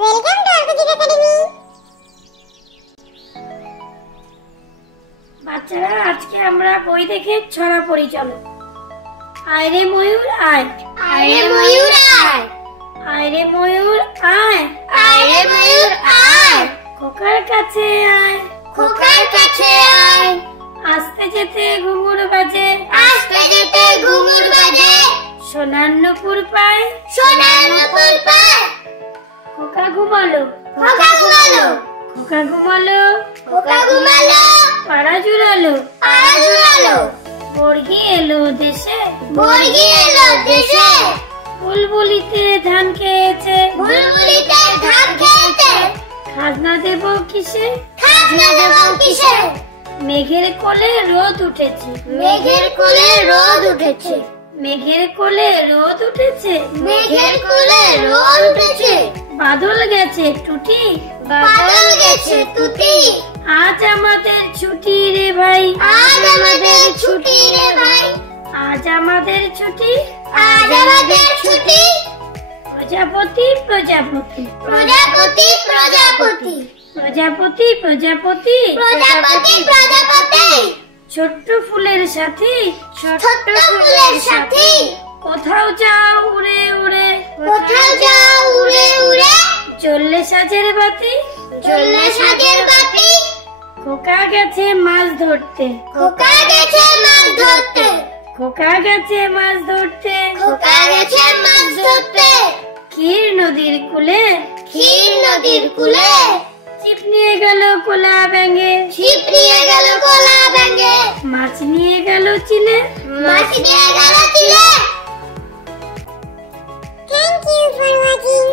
Welcome to আরকুজিক academy. বাচ্চারা, আজকে আমরা বই দেখে ছড়া পড়ি। চলো। আয় রে ময়ূর আয়, আয় রে ময়ূর আয়, আয় রে ময়ূর আয়, আয় রে ময়ূর আয়, খোকার কাছে আয়, খোকার কাছে আয়, আসতে যেতে ঘুঙুর বাজে, আসতে যেতে ঘুঙুর বাজে, সোনার নুপুর পায়, সোনার নুপুর পায়। খোকা ঘুমালো, খোকা ঘুমালো, খোকা ঘুমালো, খোকা ঘুমালো, পাড়া জুড়ালো, পাড়া জুড়ালো, বর্গি এলো দেশে, বর্গি এলো দেশে, বুলবুলিতে ধান খেয়েছে, বুলবুলিতে ধান খেয়েছে, খাজনা দেব কিসে, খাজনা দেব কিসে, মেঘের কোলে রোদ উঠেছে, মেঘের কোলে রোদ উঠেছে, মেঘের কোলে রোদ উঠেছে, মেঘের কোলে রোদ উঠেছে, বাদল গেছে টুটি, বাদল গেছে তুতি, আজ আমাদের ছুটি রে ভাই, আজ আমাদের ছুটি রে ভাই, আজ আমাদের ছুটি, আজ আমাদের ছুটি, প্রজাপতি প্রজাপতি, প্রজাপতি প্রজাপতি, প্রজাপতি প্রজাপতি, প্রজাপতি প্রজাপতি, ছোট্ট ফুলের সাথী, ছোট্ট ফুলের সাথী, কোথাও যাও উড়ে উড়ে, কোথাও যাও উড়ে উড়ে, জ্বললে সাজের বাতি, জ্বললে সাজের বাতি, খোকা গেছে মাছ ধরতে, খোকা গেছে মাছ ধরতে, খোকা গেছে মাছ ধরতে, খোকা গেছে মাছ ধরতে, ক্ষীর নদীর কূলে, ক্ষীর নদীর কূলে, ছিপ নিয়ে গেল কোলা ব্যাঙে, ছিপ নিয়ে গেল কলা ব্যাঙে, মাছ নিয়ে গেল চিলে, মাছ নিয়ে গেল চিলে। Thank you for watching.